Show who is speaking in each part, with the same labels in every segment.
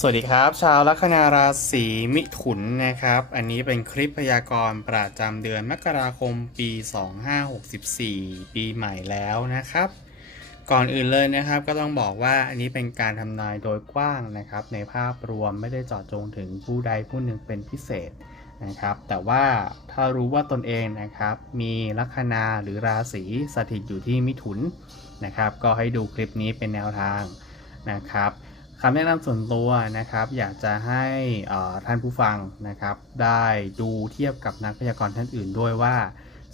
Speaker 1: สวัสดีครับ ชาวลัคนาราศีมิถุนนะครับ อันนี้เป็นคลิปพยากรณ์ประจำเดือนมกราคมปี 2564 ปีใหม่แล้วนะครับ ก่อนอื่นเลยนะครับก็ต้องบอกว่าอันนี้เป็นการทำนายโดยกว้างนะครับ ในภาพรวมไม่ได้เจาะจงถึงผู้ใดผู้หนึ่งเป็นพิเศษนะครับ แต่ว่าถ้ารู้ว่าตนเองนะครับ มีลัคนาหรือราศีสถิตอยู่ที่มิถุนนะครับ ก็ให้ดูคลิปนี้เป็นแนวทางนะครับ คำแนะนำส่วนตัวนะครับ อยากจะให้ท่านผู้ฟังนะครับ ได้ดูเทียบกับนักพยากรณ์ท่านอื่นด้วยว่า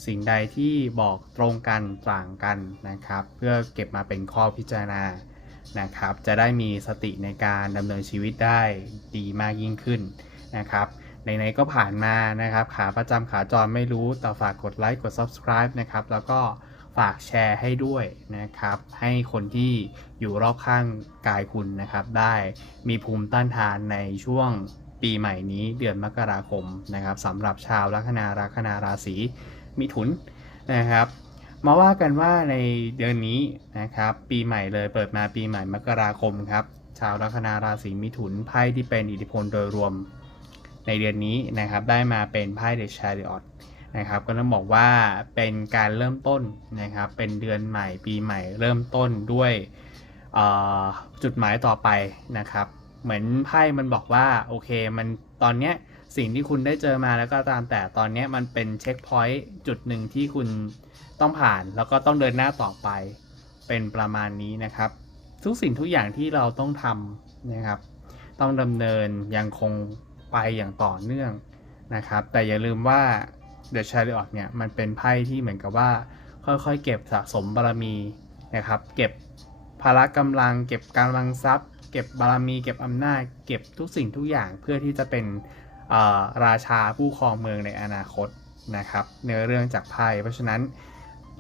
Speaker 1: สิ่งใดที่บอกตรงกันต่างกันนะครับ เพื่อเก็บมาเป็นข้อพิจารณานะครับ จะได้มีสติในการดำเนินชีวิตได้ดีมากยิ่งขึ้นนะครับไหนๆก็ผ่านมานะครับ ขาประจำขาจรไม่รู้แต่ฝากกดไลค์กด subscribe นะครับ แล้วก็ ฝากแชร์ให้ด้วยนะครับ ให้คนที่อยู่รอบข้างกายคุณนะครับ ได้มีภูมิต้านทานในช่วงปีใหม่นี้เดือนมกราคมนะครับสำหรับชาวลัคนาลัคนาราศีมิถุนนะครับมาว่ากันว่าในเดือนนี้นะครับ ปีใหม่เลยเปิดมาปีใหม่มกราคมครับ ชาวลัคนาราศีมิถุนไพ่ที่เป็นอิทธิพลโดยรวมในเดือนนี้นะครับ ได้มาเป็นไพ่เดชาริออต นะครับก็ต้องบอกว่าเป็นการเริ่มต้นนะครับ เป็นเดือนใหม่ปีใหม่เริ่มต้นด้วยจุดหมายต่อไปนะครับ เหมือนไพ่มันบอกว่าโอเคมันตอนเนี้ยสิ่งที่คุณได้เจอมาแล้วก็ตามแต่ตอนนี้มันเป็นเช็คพอยต์จุดหนึ่งที่คุณต้องผ่านแล้วก็ต้องเดินหน้าต่อไปเป็นประมาณนี้นะครับ ทุกสิ่งทุกอย่างที่เราต้องทำนะครับ ต้องดำเนินยังคงไปอย่างต่อเนื่องนะครับ แต่อย่าลืมว่า เดอะชาริออตเนี่ยมันเป็นไพ่ที่เหมือนกับว่า ค่อยๆ เก็บสะสมบารมีนะครับ เก็บพละกำลัง เก็บกำลังทรัพย์ เก็บบารมี เก็บอำนาจ เก็บทุกสิ่งทุกอย่างเพื่อที่จะเป็นราชาผู้ครองเมืองในอนาคตนะครับเนื้อเรื่องจากไพ่เพราะฉะนั้น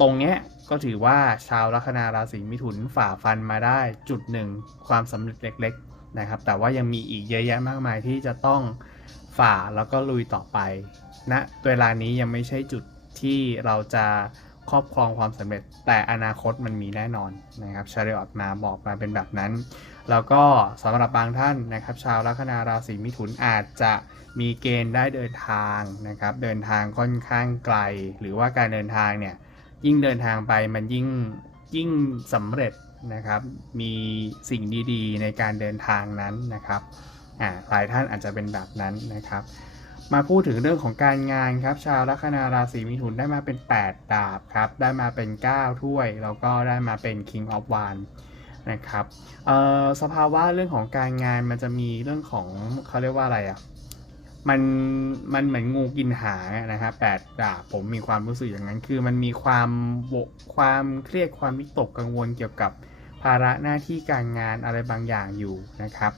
Speaker 1: ตรงเนี้ยก็ถือว่าชาวลัคนาราศีมิถุนฝ่าฟันมาได้จุดหนึ่งความสำเร็จเล็ก ๆนะครับ แต่ว่ายังมีอีกเยอะแยะมากมายที่จะต้อง ฝ่าแล้วก็ลุยต่อไปณเวลานี้ยังไม่ใช่จุดที่เราจะครอบครองความสำเร็จ แต่อนาคตมันมีแน่นอนนะครับชาริออตมาบอกมาเป็นแบบนั้น แล้วก็สำหรับบางท่านนะครับ ชาวลัคนาราศีมิถุนอาจจะมีเกณฑ์ได้เดินทางนะครับ เดินทางค่อนข้างไกล หรือว่าการเดินทางเนี่ยยิ่งเดินทางไปมันยิ่งยิ่งสำเร็จนะครับ มีสิ่งดีๆ ในการเดินทางนั้นนะครับ อ่าหลายท่านอาจจะเป็นแบบนั้นนะครับ มาพูดถึงเรื่องของการงานครับ ชาวลัคนาราศีมิถุนได้มาเป็น 8 ดาบครับ ได้มาเป็น 9 ถ้วย แล้วก็ได้มาเป็น King of w a n นะครับสภาวะเรื่องของการงานมันจะมีเรื่องของเขาเรียกว่าอะไรอะ่ะมันมันเหมือนงูกินหางอะนะครับแปดดาบผมมีความรู้สึกอย่างนั้น คือมันมีความโบความเครียดความวิตกกังวลเกี่ยวกับภาระหน้าที่การงานอะไรบางอย่างอยู่นะครับ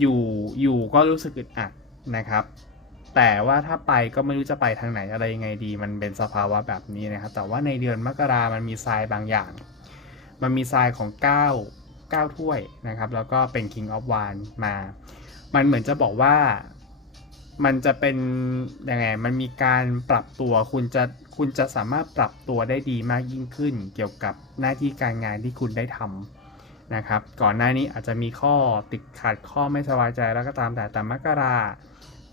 Speaker 1: อยู่อยู่ก็รู้สึกอึดอัดนะครับ แต่ว่าถ้าไปก็ไม่รู้จะไปทางไหนอะไรยังไงดี มันเป็นสภาวะแบบนี้นะครับ แต่ว่าในเดือนมกรามันมีทรายบางอย่าง มันมีทรายของ 9 9 ถ้วยนะครับ แล้วก็เป็น King of w a n มา มันเหมือนจะบอกว่ามันจะเป็นยังไง มันมีการปรับตัว คุณจะ คุณจะสามารถปรับตัวได้ดีมากยิ่งขึ้น เกี่ยวกับหน้าที่การงานที่คุณได้ทำ นะครับก่อนหน้านี้อาจจะมีข้อติดขัดข้อไม่สบายใจแล้วก็ตามแต่แต่มกรา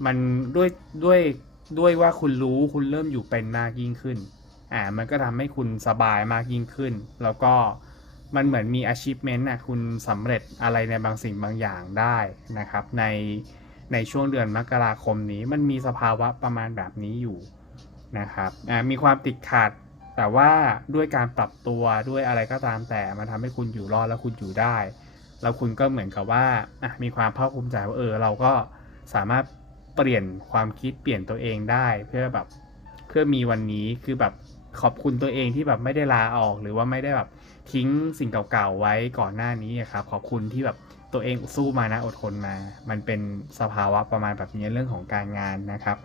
Speaker 1: มันด้วยด้วยด้วยว่าคุณรู้คุณเริ่มอยู่เป็นมากยิ่งขึ้นอ่ามันก็ทำให้คุณสบายมากยิ่งขึ้น แล้วก็มันเหมือนมี achievement นะคุณสำเร็จอะไรในบางสิ่งบางอย่างได้นะครับ ในในช่วงเดือนมกราคมนี้มันมีสภาวะประมาณแบบนี้อยู่นะครับอ่ามีความติดขัด แต่ว่าด้วยการปรับตัวด้วยอะไรก็ตามแต่มันทำให้คุณอยู่รอดแล้วคุณอยู่ได้ แล้วคุณก็เหมือนกับว่ามีความภาคภูมิใจว่าเออเราก็สามารถเปลี่ยนความคิดเปลี่ยนตัวเองได้ เพื่อแบบเพื่อมีวันนี้คือแบบขอบคุณตัวเองที่แบบไม่ได้ลาออก หรือว่าไม่ได้แบบทิ้งสิ่งเก่าๆไว้ก่อนหน้านี้ครับขอบคุณที่แบบตัวเองสู้มานะอดทนมา มันเป็นสภาวะประมาณแบบนี้เรื่องของการงานนะครับ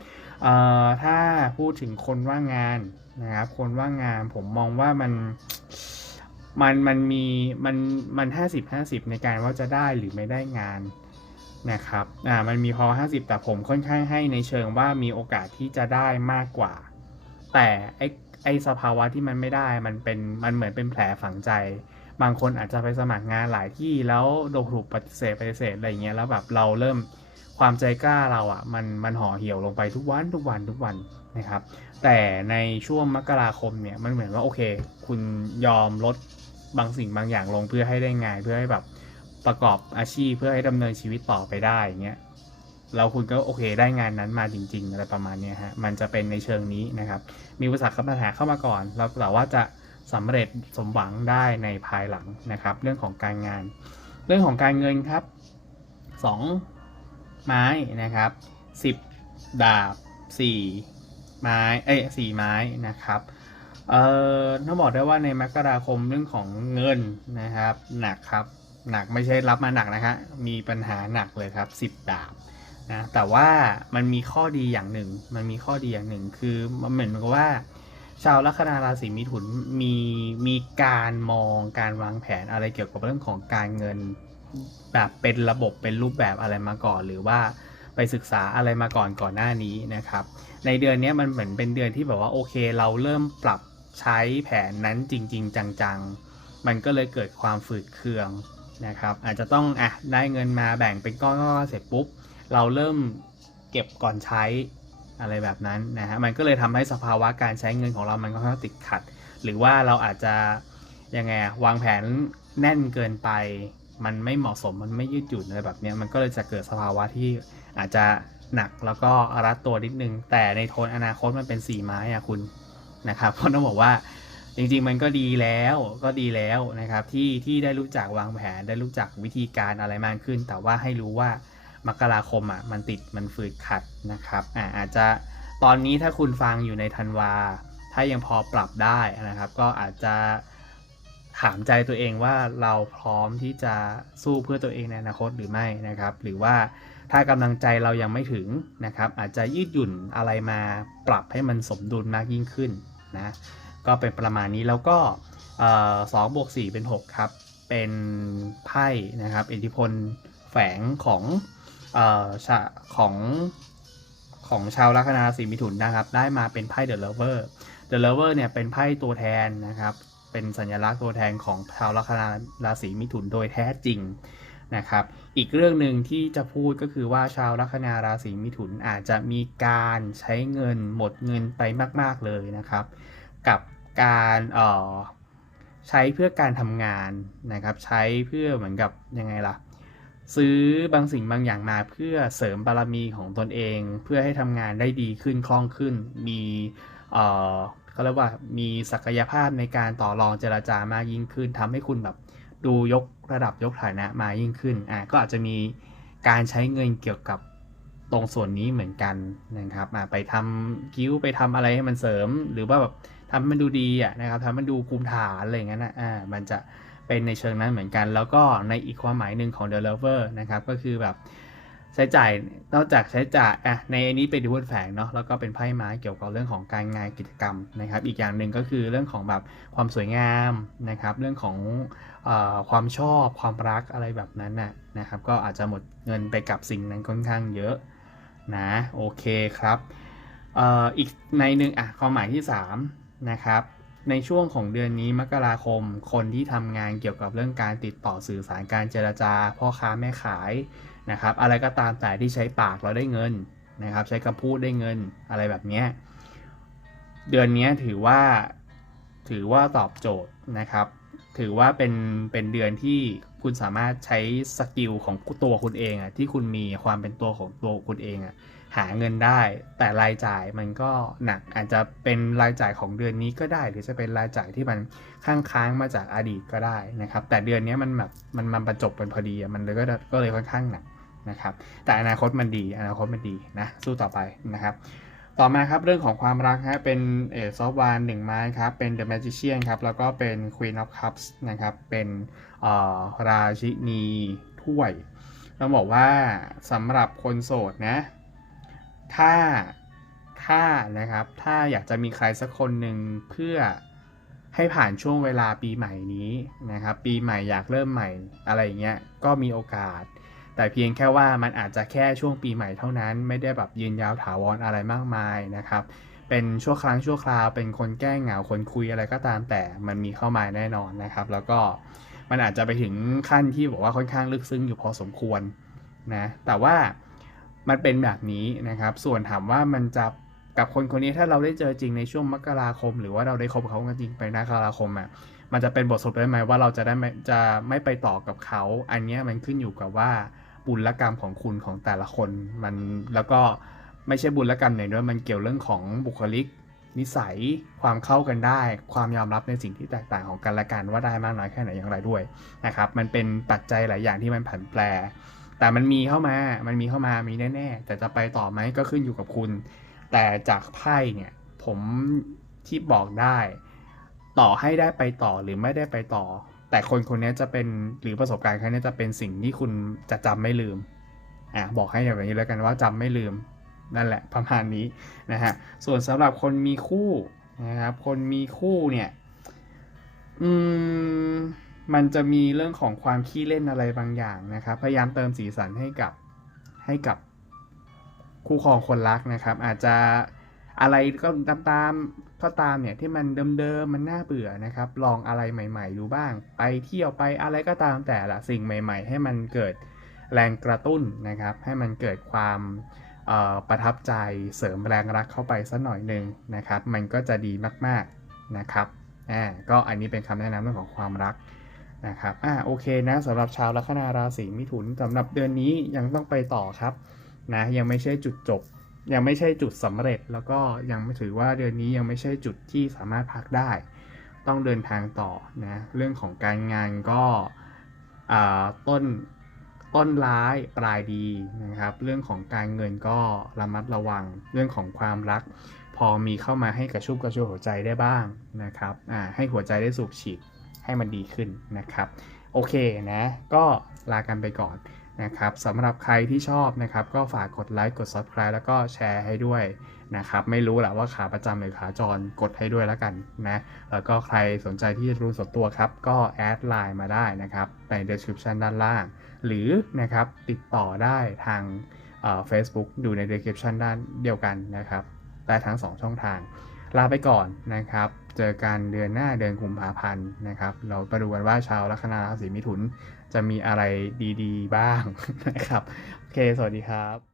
Speaker 1: ถ้าพูดถึงคนว่างงานนะครับ คนว่างงานผมมองว่ามันมันมันมีมันมันห้าสิบห้าสิบในการว่าจะได้หรือไม่ได้งานนะครับ อ่า มันมีพอ 50 แต่ผมค่อนข้างให้ในเชิงว่ามีโอกาสที่จะได้มากกว่า แต่ไอไอสภาวะที่มันไม่ได้ มันเป็น มันเหมือนเป็นแผลฝังใจ บางคนอาจจะไปสมัครงานหลายที่แล้วโดนถูกปฏิเสธปฏิเสธอะไรเงี้ย แล้วแบบเราเริ่ม ความใจกล้าเราอะ่ะมันมันห่อเหี่ยวลงไปทุกวันทุกวันทุกวันนะครับแต่ในช่วงมกราคมเนี่ยมันเหมือนว่าโอเค คุณยอมลดบางสิ่งบางอย่างลงเพื่อให้ได้งานเพื่อให้แบบประกอบอาชีพเพื่อให้ดำเนินชีวิตต่อไปได้อย่างเงี้ยแล้วคุณก็โอเคได้งานนั้นมาจริง ๆ อะไรประมาณเนี้ยฮะมันจะเป็นในเชิงนี้นะครับ มีอุปสรรคปัญหาเข้ามาก่อนแล้วแต่ว่าจะสำเร็จสมหวังได้ในภายหลังนะครับ เรื่องของการงาน เรื่องของการเงินครับสอง ไม้นะครับสิบดาบสี่ไม้เอ้ยสี่ไม้นะครับเอ่อต้องบอกได้ว่าในมกราคมเรื่องของเงินนะครับหนักครับหนักไม่ใช่รับมาหนักนะคะมีปัญหาหนักเลยครับสิบดาบนะแต่ว่ามันมีข้อดีอย่างหนึ่ง มันมีข้อดีอย่างหนึ่ง คือมันเหมือนกับว่า ชาวลัคนาราศีมิถุนมีมีการมองการวางแผนอะไรเกี่ยวกับเรื่องของการเงิน แบบเป็นระบบเป็นรูปแบบอะไรมาก่อน หรือว่าไปศึกษาอะไรมาก่อนก่อนหน้านี้นะครับ ในเดือนนี้มันเหมือนเป็นเดือนที่แบบว่าโอเค เราเริ่มปรับใช้แผนนั้นจริง ๆ จังๆ มันก็เลยเกิดความฝืดเคืองนะครับ อาจจะต้องอะได้เงินมาแบ่งเป็นก้อนๆเสร็จปุ๊บ เราเริ่มเก็บก่อนใช้อะไรแบบนั้นนะฮะมันก็เลยทำให้สภาวะการใช้เงินของเรามันก็ค่อนข้างติดขัด หรือว่าเราอาจจะยังไงวางแผนแน่นเกินไป มันไม่เหมาะสมมันไม่ยืดหยุ่นอะไรแบบนี้มันก็เลยจะเกิดสภาวะที่อาจจะหนักแล้วก็รัดตัวนิดนึง แต่ในโทนอนาคตมันเป็นสีไม้อะคุณนะครับเพราะต้องบอกว่าจริงๆ มันก็ดีแล้วก็ดีแล้วนะครับที่ที่ได้รู้จักวางแผนได้รู้จักวิธีการอะไรมากขึ้น แต่ว่าให้รู้ว่ามกราคมอะมันติดมันฝืดขัดนะครับอ่าอาจจะตอนนี้ถ้าคุณฟังอยู่ในธันวา ถ้ายังพอปรับได้นะครับ ก็อาจจะ ถามใจตัวเองว่าเราพร้อมที่จะสู้เพื่อตัวเองในอนาคตหรือไม่นะครับ หรือว่าถ้ากำลังใจเรายังไม่ถึงนะครับ อาจจะยืดหยุ่นอะไรมาปรับให้มันสมดุลมากยิ่งขึ้นนะก็เป็นประมาณนี้แล้วก็สองบวกสี่เป็น 6 ครับ เป็นไพ่นะครับ อิทธิพลแฝงของออของของชาวลัคนาราศีมิถุนนะครับ ได้มาเป็นไพ่เดอะเลเวอร์เดอะเลเวอร์เนี่ยเป็นไพ่ตัวแทนนะครับ เป็นสัญลักษณ์ตัวแทนของชาวลัคนาราศีมิถุนโดยแท้จริงนะครับ อีกเรื่องหนึ่งที่จะพูดก็คือว่าชาวลัคนาราศีมิถุนอาจจะมีการใช้เงินหมดเงินไปมาก ๆเลยนะครับ กับการเอ่อใช้เพื่อการทำงานนะครับ ใช้เพื่อเหมือนกับยังไงล่ะซื้อบางสิ่งบางอย่างมาเพื่อเสริมบารมีของตนเอง เพื่อให้ทำงานได้ดีขึ้นคล่องขึ้น มี เขาเรียกว่ามีศักยภาพในการต่อรองเจรจามากยิ่งขึ้นทำให้คุณแบบดูยกระดับยกฐานะมายิ่งขึ้นอะก็อาจจะมีการใช้เงินเกี่ยวกับตรงส่วนนี้เหมือนกันนะครับอะไปทำคิ้วไปทำอะไรให้มันเสริม หรือว่าแบบทำให้มันดูดีอะนะครับทำให้มันดูภูมิฐานอะไรอย่างนั้นนะอ่ามันจะเป็นในเชิงนั้นเหมือนกัน แล้วก็ในอีกความหมายหนึ่งของ the lover นะครับก็คือแบบ ใช้จ่ายนอกจากใช้จ่ายอะในอันนี้เป็นดิวแฝงเนาะแล้วก็เป็นไพ่ไม้เกี่ยวกับเรื่องของการงานกิจกรรมนะครับ อีกอย่างหนึ่งก็คือเรื่องของแบบความสวยงามนะครับ เรื่องของอความชอบความรักอะไรแบบนั้นน่ะนะครับ ก็อาจจะหมดเงินไปกับสิ่งนั้นค่อนข้างเยอะนะโอเคครับอ่ออีกในหนึ่งอะความหมายที่3นะครับในช่วงของเดือนนี้มกราคม คนที่ทำงานเกี่ยวกับเรื่องการติดต่อสื่อสารการเจรจา พ่อค้าแม่ขาย นะครับอะไรก็ตามแต่ที่ใช้ปากเราได้เงินนะครับ ใช้คำพูดได้เงินอะไรแบบนี้เดือนนี้ถือว่าถือว่าตอบโจทย์นะครับ ถือว่าเป็นเป็นเดือนที่คุณสามารถใช้สกิลของตัวคุณเองอะที่คุณมีความเป็นตัวของตัวคุณเองอะหาเงินได้ แต่รายจ่ายมันก็หนักอาจจะเป็นรายจ่ายของเดือนนี้ก็ได้ หรือจะเป็นรายจ่ายที่มันค้างค้างมาจากอดีตก็ได้นะครับ แต่เดือนนี้มันแบบมันมันบรรจบเป็นพอดีมันเลยก็ก็เลยค่อนข้างหนัก นะครับ แต่อนาคตมันดีอนาคตมันดีนะสู้ต่อไปนะครับ ต่อมาครับเรื่องของความรักฮะเป็นเอซอฟวานหนึ่งไม้ครับเป็น The Magician ครับแล้วก็เป็น Queen of Cups นะครับเป็นราชินีถ้วยต้องบอกว่าสำหรับคนโสดนะ ถ้าถ้านะครับ ถ้าอยากจะมีใครสักคนหนึ่งเพื่อให้ผ่านช่วงเวลาปีใหม่นี้นะครับ ปีใหม่อยากเริ่มใหม่อะไรอย่างเงี้ยก็มีโอกาส แต่เพียงแค่ว่ามันอาจจะแค่ช่วงปีใหม่เท่านั้น ไม่ได้แบบยืนยาวถาวรอะไรมากมายนะครับ เป็นชั่วครั้งชั่วคราว เป็นคนแก้เหงาคนคุยอะไรก็ตามแต่มันมีเข้ามาแน่นอนนะครับ แล้วก็มันอาจจะไปถึงขั้นที่บอกว่าค่อนข้างลึกซึ้งอยู่พอสมควรนะแต่ว่ามันเป็นแบบนี้นะครับ ส่วนถามว่ามันจะกับคนคนนี้ถ้าเราได้เจอจริงในช่วงมกราคม หรือว่าเราได้คบเขากันจริงไปนมกราคมอะมันจะเป็นบทสรุปได้ไหมว่าเราจะได้ไม่จะไม่ไปต่อกับเขา อันเนี้ยมันขึ้นอยู่กับว่า บุญละกรรมของคุณของแต่ละคนมันแล้วก็ไม่ใช่บุญละกรรมอย่างเดียวมันเกี่ยวเรื่องของบุคลิก นิสัยความเข้ากันได้ ความยอมรับในสิ่งที่แตกต่างของกันและกันว่าได้มากน้อยแค่ไหนอย่างไรด้วยนะครับ มันเป็นปัจจัยหลายอย่างที่มันผันแปร แต่มันมีเข้ามา มันมีเข้ามามีแน่ ๆ แต่จะไปต่อไหมก็ขึ้นอยู่กับคุณ แต่จากไพ่เนี่ยผมที่บอกได้ ต่อให้ได้ไปต่อหรือไม่ได้ไปต่อ แต่คนคนนี้จะเป็นหรือประสบการณ์ครั้งนี้จะเป็นสิ่งที่คุณจะจำไม่ลืมอะบอกให้อย่างนี้แล้วกันว่าจำไม่ลืมนั่นแหละประมาณนี้นะฮะส่วนสำหรับคนมีคู่นะครับ คนมีคู่เนี่ยอืมมันจะมีเรื่องของความขี้เล่นอะไรบางอย่างนะครับ พยายามเติมสีสันให้กับให้กับคู่ครองคนรักนะครับ อาจจะ อะไรก็ตามตามๆก็ตามเนี่ยที่มันเดิมๆมันน่าเบื่อนะครับ ลองอะไรใหม่ ๆ ดูบ้าง ไปเที่ยวไปอะไรก็ตามแต่ละสิ่งใหม่ ๆ ให้มันเกิดแรงกระตุ้นนะครับ ให้มันเกิดความประทับใจเสริมแรงรักเข้าไปสักหน่อยหนึ่งนะครับ มันก็จะดีมากๆนะครับอ่าก็อันนี้เป็นคำแนะนำเรื่องของความรักนะครับอ่าโอเคนะสำหรับชาวลัคนาราศีมิถุนสำหรับเดือนนี้ยังต้องไปต่อครับนะยังไม่ใช่จุดจบ ยังไม่ใช่จุดสำเร็จ แล้วก็ยังไม่ถือว่าเดือนนี้ยังไม่ใช่จุดที่สามารถพักได้ ต้องเดินทางต่อนะเรื่องของการงานก็ต้นต้นร้ายปลายดีนะครับ เรื่องของการเงินก็ระมัดระวัง เรื่องของความรัก พอมีเข้ามาให้กระชุ่มกระชวยหัวใจได้บ้างนะครับให้หัวใจได้สูบฉีดให้มันดีขึ้นนะครับ โอเคนะ ก็ลากันไปก่อน นะครับสำหรับใครที่ชอบนะครับ ก็ฝากกดไลค์กด Subscribe แล้วก็แชร์ให้ด้วยนะครับ ไม่รู้แหละว่าขาประจำหรือขาจรกดให้ด้วยแล้วกันนะ แล้วก็ใครสนใจที่จะรู้ส่วนตัวครับ ก็แอดไลน์มาได้นะครับ ใน description ด้านล่าง หรือนะครับติดต่อได้ทางเอ่อ Facebook อยู่ใน description ด้านเดียวกันนะครับได้ทั้ง 2 ช่องทาง ลาไปก่อนนะครับ เจอกันเดือนหน้าเดือนกุมภาพันธ์นะครับ เราไปดูกันว่าชาวลัคนาราศีมิถุน จะมีอะไรดี ๆ บ้างนะครับ โอเค สวัสดีครับ